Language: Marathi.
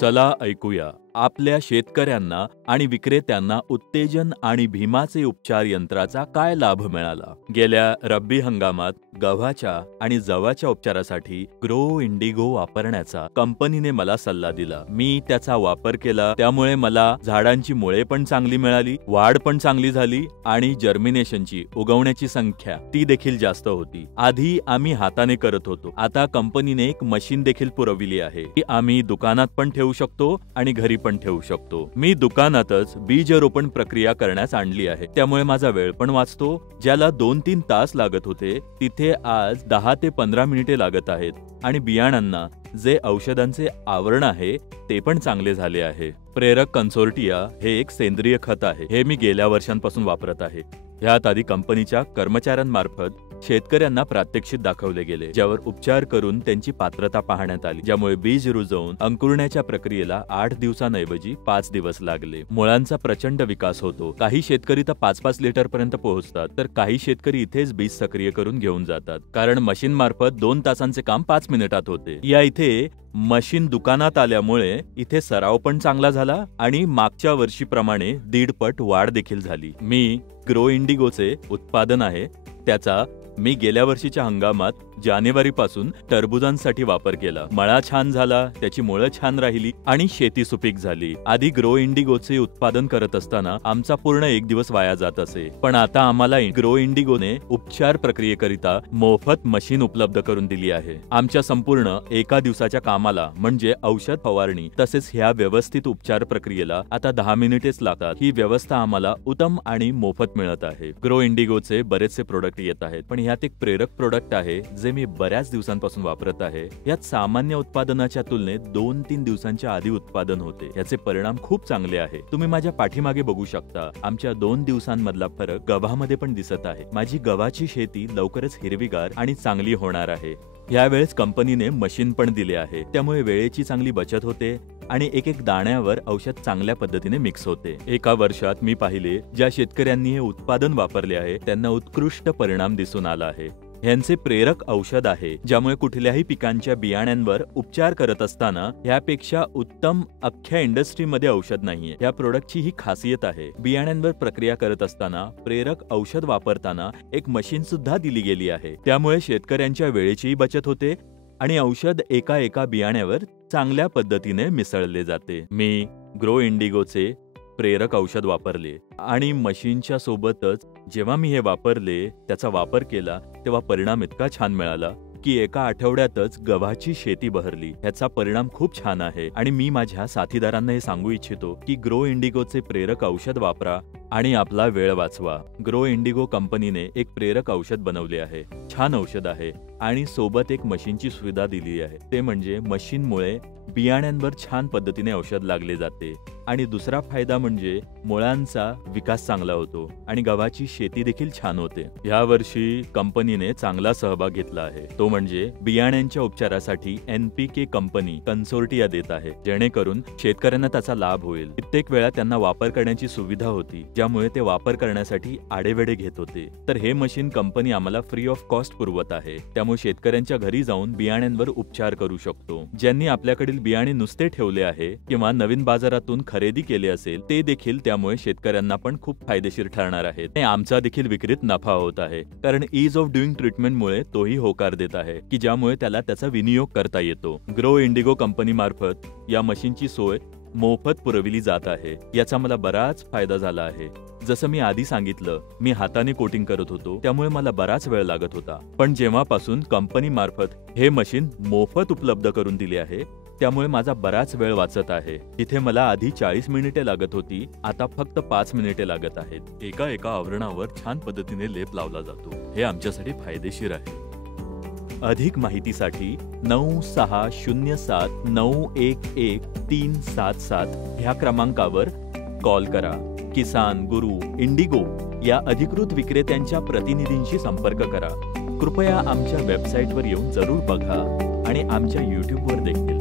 चला ऐकूया आपल्या शेतकऱ्यांना आणि विक्रेत्यांना उत्तेजन आणि भीमाचे उपचार यंत्राचा काय लाभ मिळाला। गेल्या रब्बी हंगामात गव्हाच्या आणि जवाच्या उपचारासाठी ग्रो इंडिगो वापरण्याचा कंपनीने मला सल्ला दिला। मी त्याचा वापर केला, त्यामुळे मला झाडांची मुळे पण चांगली मिळाली, वाढ पण चांगली झाली आणि जर्मिनेशनची उगवण्याची संख्या ती देखील जास्त होती। आधी आम्ही हाताने करत होतो, आता कंपनीने एक मशीन देखील पुरवली आहे की आम्ही दुकानात पण ठेवू शकतो आणि घरी पण ठेवू शकतो। मी दुकानातच बीज रोपण प्रक्रिया करण्यास आणली आहे, त्यामुळे माझा वेळ पण वाचतो। ज्याला 2-3 तास लागत होते तिथे आज 10 ते 15 मिनिटे लागत आहेत आणि बियाणांना जे औषधांचे आवरण आहे ते पण चांगले झाले आहे। प्रेरक कन्सोर्टिया हे एक सेंद्रिय खत आहे, हे मी गेल्या वर्षांपासून वापरत आहे। यात आधी कंपनीच्या कर्मचाऱ्यांमार्फत शेतकऱ्यांना प्रात्यक्षिक दाखवले गेले, ज्यावर उपचार करून त्यांची पात्रता पाहण्यात आली, ज्यामुळे बीज रुजवून अंकुरण्याच्या प्रक्रियेला 8 दिवसांऐवजी 5 दिवस लागले। मुळांचा प्रचंड विकास होतो। काही शेतकरी तर 5-5 लिटर पर्यंत पोहोचतात, तर काही शेतकरी इथेच बीज सक्रिय करून घेऊन जातात, कारण मशीन मार्फत 2 तासांचे काम 5 मिनिटात होते। या इथे मशीन दुकानात आल्यामुळे इथे सराव पण चांगला झाला आणि मागच्या वर्षीप्रमाणे 1.5 पट वाढ देखील झाली। मी ग्रो इंडिगोचे उत्पादन आहे त्याचा मी गेल्या वर्षीच्या हंगामात जानेवारीपासून टरबुजांसाठी वापर केला। मळा छान झाला, त्याची मुळं छान राहिली आणि शेती सुपीक झाली। आधी ग्रो इंडिगोचे उत्पादन करत असताना आमचा पूर्ण 1 दिवस वाया जात असे, पण आता आम्हाला ग्रो इंडिगोने उपचार प्रक्रियेकरिता मोफत मशीन उपलब्ध करून दिली आहे। आमच्या संपूर्ण 1 दिवसाच्या कामाला म्हणजे औषध फवारणी तसेच ह्या व्यवस्थित उपचार प्रक्रियेला आता 10 मिनिटेच लागतात। ही व्यवस्था आम्हाला उत्तम आणि मोफत मिळत आहे। ग्रो इंडिगोचे बरेचसे प्रोडक्ट येत आहेत, पण ह्यात एक प्रेरक प्रोडक्ट आहे जे मी बऱ्याच दिवसांपासून वापरत आहे। यात सामान्य उत्पादनाच्या तुलनेत 2-3 दिवसांच्या आधी उत्पादन होते। याचे परिणाम खूप चांगले आहे। तुम्ही माझ्या पाठीमागे बघू शकता, आमच्या 2 दिवसांमधला फरक गव्हामध्ये पण दिसत आहे। माझी गव्हाची शेती लवकरच हिरवीगार आणि चांगली होणार आहे। यावेळेस कंपनीने मशीन पण दिले आहे, त्यामुळे वेळेची चांगली बचत होते आणि एक दाण्यावर औषध चांगल्या पद्धतीने मिक्स होते। 1 वर्षात मी पाहिले ज्या शेतकऱ्यांनी हे उत्पादन वापरले आहे त्यांना उत्कृष्ट परिणाम दिसून आला आहे। ह्यांचे प्रेरक औषध आहे, ज्यामुळे कुठल्याही पिकांच्या बियाण्यांवर उपचार करत असताना यापेक्षा उत्तम अख्ख्या इंडस्ट्रीमध्ये औषध नाहीये। या प्रोडक्टची ही खासियत आहे। बियाण्यांवर प्रक्रिया करत असताना प्रेरक औषध वापरताना एक मशीन सुद्धा दिली गेली आहे, त्यामुळे शेतकऱ्यांच्या वेळेचीही बचत होते आणि औषध एका बियाण्यावर चांगल्या पद्धतीने मिसळले जाते। मी ग्रो इंडिगोचे प्रेरक औषध वापरले आणि मशीनच्या सोबतच जेव्हा मी हे वापरले, त्याचा वापर केला, तेव्हा परिणाम इतका छान मिळाला की 1 आठवड्यातच गव्हाची शेती बहरली। याचा परिणाम खूप छान आहे आणि मी माझ्या साथीदारांना हे सांगू इच्छितो की ग्रो इंडिगोचे प्रेरक औषध वापरा आणि आपला वेळ वाचवा। ग्रो इंडिगो कंपनीने एक प्रेरक औषध बनवले आहे, छान औषध आहे आणि सोबत एक मशीनची सुविधा दिली आहे। ते म्हणजे मशीनमुळे बियाण्यांवर छान पद्धतीने औषध लागले जाते आणि दुसरा फायदा म्हणजे मुळांचा विकास चांगला होतो आणि गव्हाची शेती देखील छान होते। या वर्षी कंपनीने चांगला सहभाग घेतला आहे, तो म्हणजे बियाण्यांच्या उपचारासाठी NPK कंपनी कन्सोर्टिया देत आहे, जेणेकरून शेतकऱ्यांना त्याचा लाभ होईल। कित्येक वेळा त्यांना वापर करण्याची सुविधा होती, ज्यामुळे ते वापर करण्यासाठी आडेवेडे घेत होते, तर हे मशीन कंपनी आम्हाला फ्री ऑफ कॉस्ट पुरवत आहे, त्यामुळे शेतकऱ्यांच्या घरी जाऊन बियाण्यांवर उपचार करू शकतो। ज्यांनी आपल्याकडील बियाणे नुसते ठेवले आहे किंवा नवीन बाजारातून खरेदी केले असेल ते देखील त्यामुळे शेतकऱ्यांना पण खूप फायदेशीर ठरणार आहेत आणि आमचा देखील विक्रीत नफा होत आहे, कारण ईज ऑफ डुईंग ट्रीटमेंटमुळे तोही होकार देत आहे की ज्यामुळे त्याला त्याचा विनियोग करता येतो। ग्रो इंडिगो कंपनी मार्फत या मशीनची सोय मोफत पुरविली जात आहे। याचा मला बराच फायदा झाला आहे। जसं मी आधी सांगितलं, मी हाताने कोटिंग करत होतो, त्यामुळे मला बराच वेळ लागत होता, पण जेव्हापासून कंपनी मार्फत हे मशीन मोफत उपलब्ध करून दिले आहे त्यामुळे माझा बराच वेळ वाचत आहे। इथे मला आधी 40 मिनिटे लागत होती, आता फक्त 5 मिनिटे लागत आहेत। एका आवरणावर छान पद्धतीने लेप लावला जातो, हे आमच्यासाठी फायदेशीर आहे। अधिक माहितीसाठी 9607911377 ह्या क्रमांकावर कॉल करा। किसान गुरु इंडिगो या अधिकृत विक्रेत्यांच्या प्रतिनिधींशी संपर्क करा। कृपया आमच्या वेबसाईटवर येऊन जरूर बघा आणि आमच्या YouTubeवर देखील।